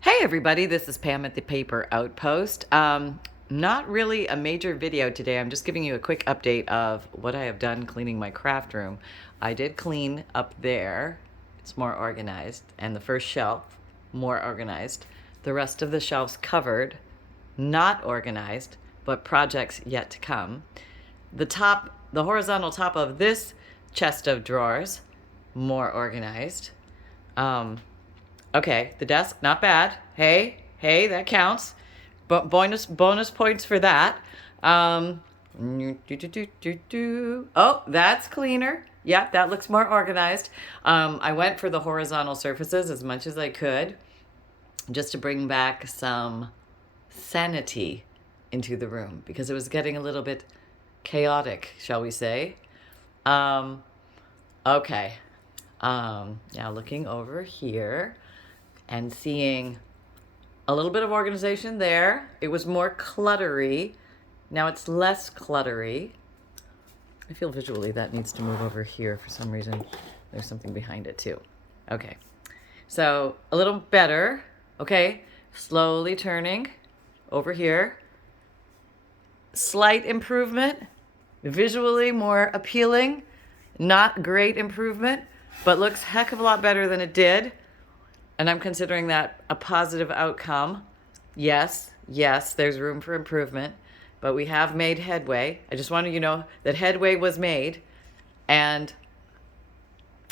Hey everybody, this is Pam at the Paper Outpost. Not really a major video today. I'm just giving you a quick update of what I have done cleaning my craft room. I did clean up there. It's more organized. And the first shelf, more organized. The rest of the shelves covered, not organized, but projects yet to come. The horizontal top of this chest of drawers, more organized. Okay, the desk, not bad. Hey, that counts. But bonus points for that. Oh, that's cleaner. Yep, that looks more organized. I went for the horizontal surfaces as much as I could, just to bring back some sanity into the room because it was getting a little bit chaotic, shall we say. Okay. Now looking over here and seeing a little bit of organization there. It was more cluttery. Now it's less cluttery. I feel visually that needs to move over here for some reason. There's something behind it too. Okay. So a little better. Okay. Slowly turning over here. Slight improvement. Visually more appealing. Not great improvement, but looks heck of a lot better than it did. And I'm considering that a positive outcome. Yes, there's room for improvement, but we have made headway. I just wanted you to know that headway was made, and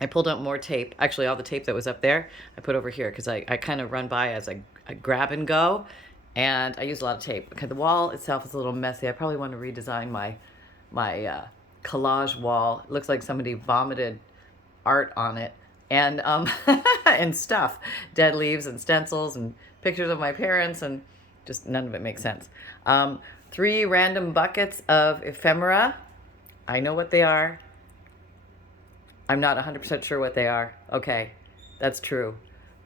I pulled out more tape. Actually, all the tape that was up there, I put over here because I kind of run by as I grab and go, and I use a lot of tape. Okay, the wall itself is a little messy. I probably want to redesign my collage wall. It looks like somebody vomited art on it. And and stuff, dead leaves and stencils and pictures of my parents, and just none of it makes sense. 3 random buckets of ephemera. I know what they are. I'm not 100% sure what they are. Okay, that's true.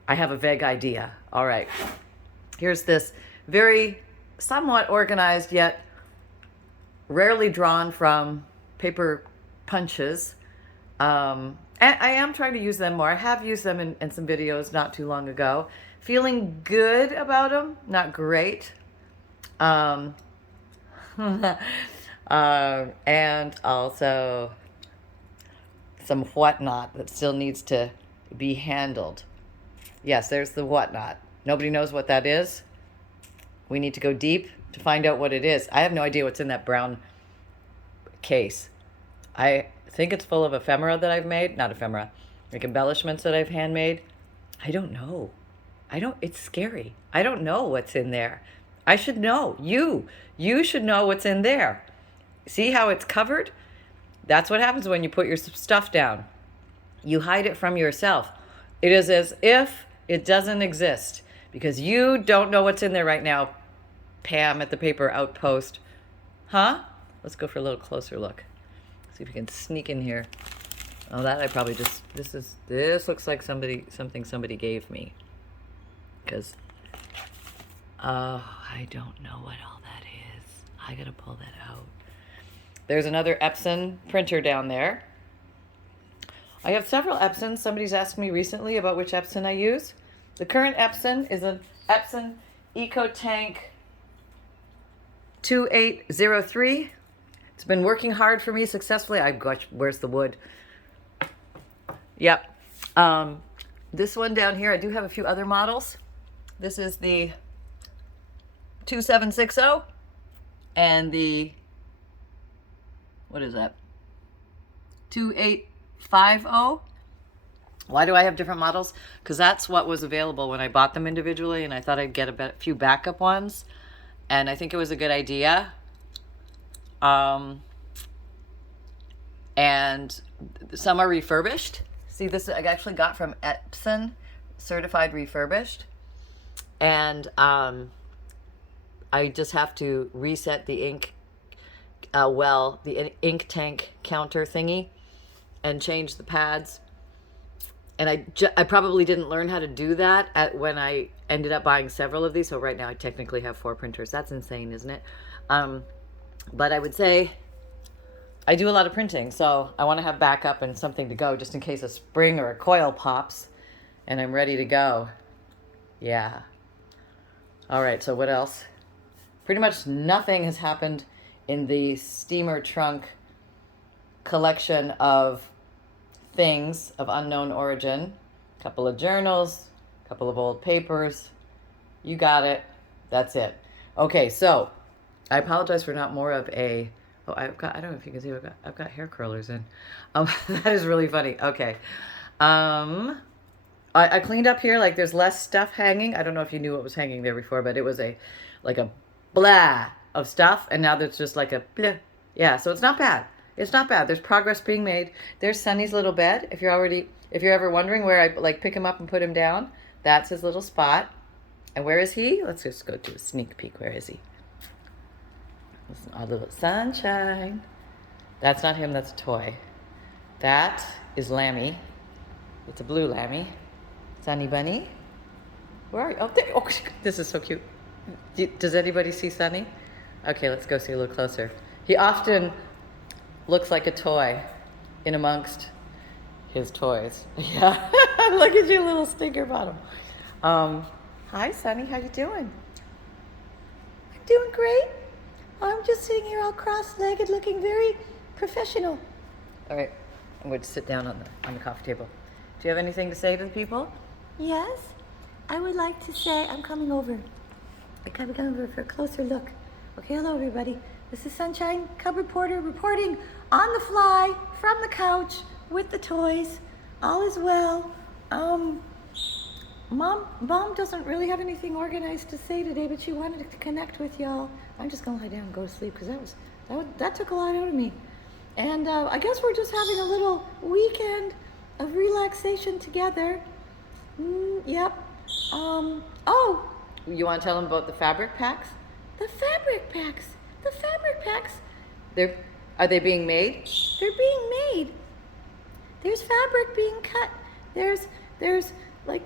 I have a vague idea. All right. Here's this very somewhat organized yet rarely drawn from paper punches. And I am trying to use them more. I have used them in some videos not too long ago. Feeling good about them, not great. And also some whatnot that still needs to be handled. Yes, there's the whatnot. Nobody knows what that is. We need to go deep to find out what it is. I have no idea what's in that brown case. I think it's full of ephemera that I've made. Not ephemera, like embellishments that I've handmade. I don't know. It's scary. I don't know what's in there. I should know. You should know what's in there. See how it's covered? That's what happens when you put your stuff down. You hide it from yourself. It is as if it doesn't exist because you don't know what's in there right now. Pam at the Paper Outpost. Huh? Let's go for a little closer look. See if we can sneak in here. Oh, that I probably just, this looks like something somebody gave me. Because, I don't know what all that is. I gotta pull that out. There's another Epson printer down there. I have several Epsons. Somebody's asked me recently about which Epson I use. The current Epson is an Epson EcoTank 2803. It's been working hard for me successfully. Gosh, where's the wood? Yep. This one down here, I do have a few other models. This is the 2760 and the, what is that? 2850. Why do I have different models? Because that's what was available when I bought them individually, and I thought I'd get a few backup ones. And I think it was a good idea. And some are refurbished. See, this I actually got from Epson, certified refurbished. And I just have to reset the ink, the ink tank counter thingy and change the pads. And I probably didn't learn how to do that when I ended up buying several of these. So right now I technically have 4 printers. That's insane, isn't it? But I would say I do a lot of printing, so I want to have backup and something to go just in case a spring or a coil pops and I'm ready to go. Yeah. All right, so what else? Pretty much nothing has happened in the steamer trunk collection of things of unknown origin. A couple of journals, a couple of old papers. You got it. That's it. Okay, so I apologize for not more of a. Oh, I don't know if you can see. I've got hair curlers in. That is really funny. Okay. I cleaned up here. Like there's less stuff hanging. I don't know if you knew what was hanging there before, but it was like a blah of stuff, and now there's just like a blah. Yeah, so it's not bad. It's not bad. There's progress being made. There's Sunny's little bed. If you're ever wondering where I like pick him up and put him down, that's his little spot. And where is he? Let's just go to a sneak peek. Where is he? Our little sunshine. That's not him. That's a toy. That is Lammy. It's a blue Lammy. Sunny Bunny. Where are you? Oh, there. Oh, this is so cute. Does anybody see Sunny? Okay, let's go see a little closer. He often looks like a toy in amongst his toys. Yeah. Look at your little stinker bottom. Hi, Sunny. How you doing? I'm doing great. I'm just sitting here all cross-legged, looking very professional. All right. I'm going to sit down on the coffee table. Do you have anything to say to the people? Yes, I would like to say I'm coming over. I'm coming over for a closer look. Okay, hello everybody. This is Sunshine, Cub Reporter, reporting on the fly from the couch with the toys. All is well. Mom doesn't really have anything organized to say today, but she wanted to connect with y'all. I'm just gonna lie down and go to sleep because that took a lot out of me. And I guess we're just having a little weekend of relaxation together. Yep. Oh, You want to tell them about the fabric packs? the fabric packs. The fabric packs. Are they being made? They're being made. There's fabric being cut. There's like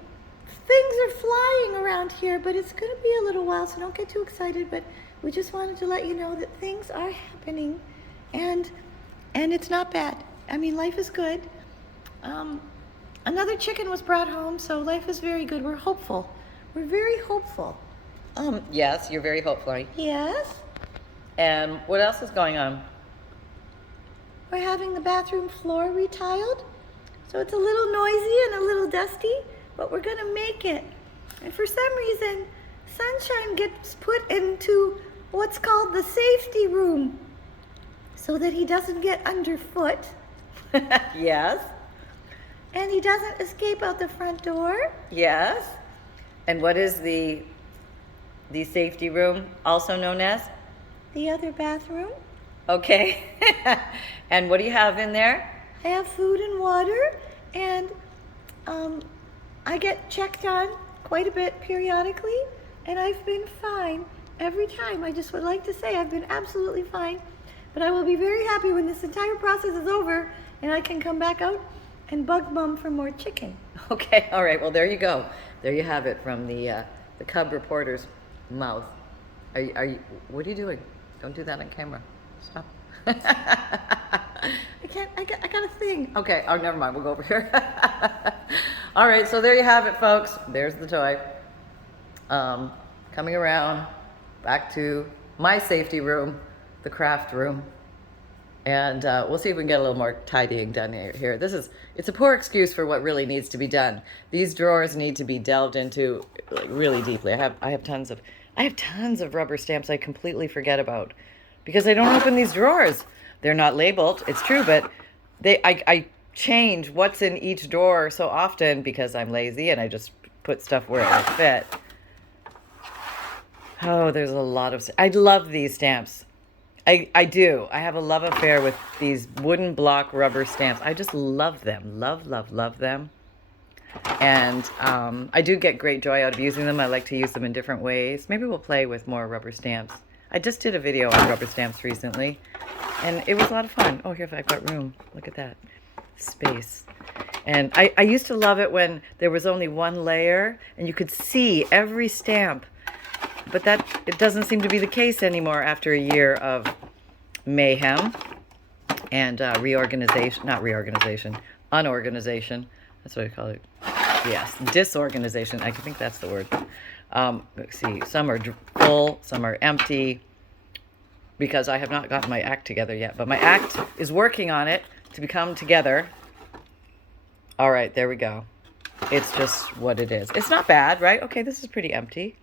things are flying around here, but it's gonna be a little while, so don't get too excited. But we just wanted to let you know that things are happening, and it's not bad. I mean, life is good. Another chicken was brought home, so life is very good. We're hopeful. We're very hopeful. Yes, you're very hopeful, right? Yes. And what else is going on? We're having the bathroom floor retiled, so it's a little noisy and a little dusty, but we're gonna make it. And for some reason, Sunshine gets put into what's called the safety room, so that he doesn't get underfoot. Yes. And he doesn't escape out the front door. Yes. And what is the safety room also known as? The other bathroom. Okay. And what do you have in there? I have food and water, and I get checked on quite a bit periodically, and I've been fine every time. I just would like to say I've been absolutely fine, but I will be very happy when this entire process is over and I can come back out and bug Mom for more chicken. Okay. All right. Well, there you go. There you have it from the Cub reporter's mouth. Are you? What are you doing? Don't do that on camera. Stop. I can't. I got a thing. Okay. Oh, never mind. We'll go over here. All right. So there you have it, folks. There's the toy. Coming around back to my safety room, the craft room. And we'll see if we can get a little more tidying done here. It's a poor excuse for what really needs to be done. These drawers need to be delved into like really deeply. I have tons of rubber stamps I completely forget about because I don't open these drawers. They're not labeled. It's true, but I change what's in each drawer so often because I'm lazy and I just put stuff where it fit. Oh, there's a lot of. I love these stamps. I do. I have a love affair with these wooden block rubber stamps. I just love them. Love, love, love them. And I do get great joy out of using them. I like to use them in different ways. Maybe we'll play with more rubber stamps. I just did a video on rubber stamps recently, and it was a lot of fun. Oh, here I've got room. Look at that. Space. And I used to love it when there was only one layer, and you could see every stamp. But it doesn't seem to be the case anymore after a year of mayhem and unorganization. That's what I call it. Yes, disorganization. I think that's the word. Let's see, some are full, some are empty, because I have not gotten my act together yet. But my act is working on it to become together. All right, there we go. It's just what it is. It's not bad, right? Okay, this is pretty empty.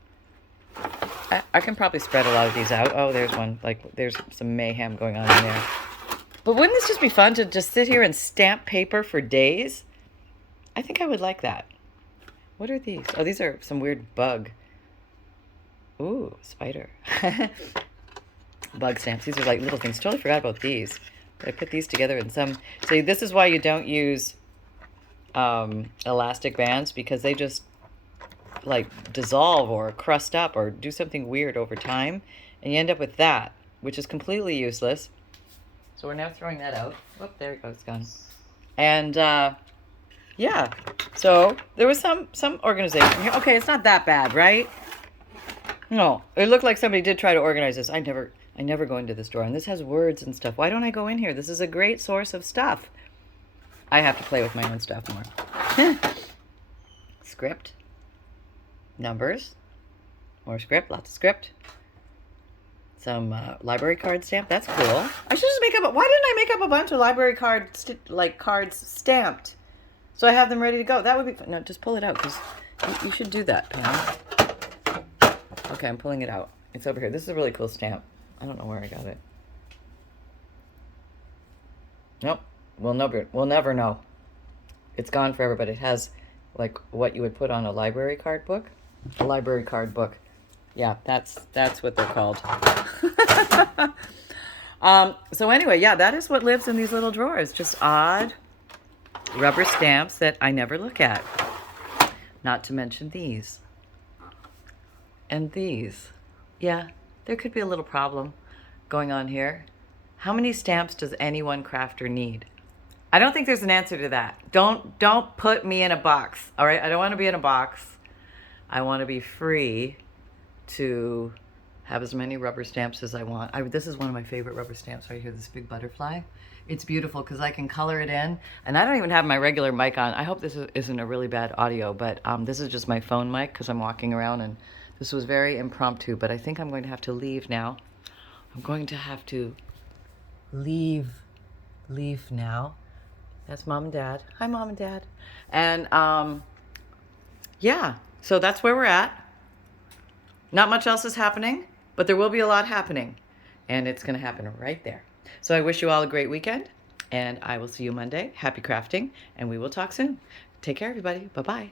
I can probably spread a lot of these out. Oh, there's one. Like, there's some mayhem going on in there. But wouldn't this just be fun to just sit here and stamp paper for days? I think I would like that. What are these? Oh, these are some weird bug. Ooh, spider. Bug stamps. These are like little things. Totally forgot about these. But I put these together in some... See, this is why you don't use elastic bands, because they just like dissolve or crust up or do something weird over time, and you end up with that, which is completely useless. So we're now throwing that out. Whoop, there it goes, it's gone. And yeah, so there was some organization here. Okay, it's not that bad, right? No, it looked like somebody did try to organize this. I never go into this drawer, and this has words and stuff. Why don't I go in here? This is a great source of stuff. I have to play with my own stuff more. Script. Numbers. More script. Lots of script. Some library card stamp. That's cool. I should just make up... Why didn't I make up a bunch of library cards stamped? So I have them ready to go. That would be fun. No, just pull it out, because you should do that, Pam. Okay, I'm pulling it out. It's over here. This is a really cool stamp. I don't know where I got it. Nope. We'll never know. It's gone forever, but it has like what you would put on a library card book. A library card book. Yeah, that's what they're called. So anyway, yeah, that is what lives in these little drawers. Just odd rubber stamps that I never look at. Not to mention these. And these. Yeah, there could be a little problem going on here. How many stamps does any one crafter need? I don't think there's an answer to that. Don't put me in a box, all right? I don't want to be in a box. I want to be free to have as many rubber stamps as I want. This is one of my favorite rubber stamps right here, this big butterfly. It's beautiful because I can color it in, and I don't even have my regular mic on. I hope this isn't a really bad audio, but this is just my phone mic because I'm walking around, and this was very impromptu, but I think I'm going to have to leave now. I'm going to have to leave now. That's Mom and Dad. Hi, Mom and Dad. And yeah, so that's where we're at. Not much else is happening, but there will be a lot happening, and it's going to happen right there. So I wish you all a great weekend, and I will see you Monday. Happy crafting, and we will talk soon. Take care, everybody. Bye-bye.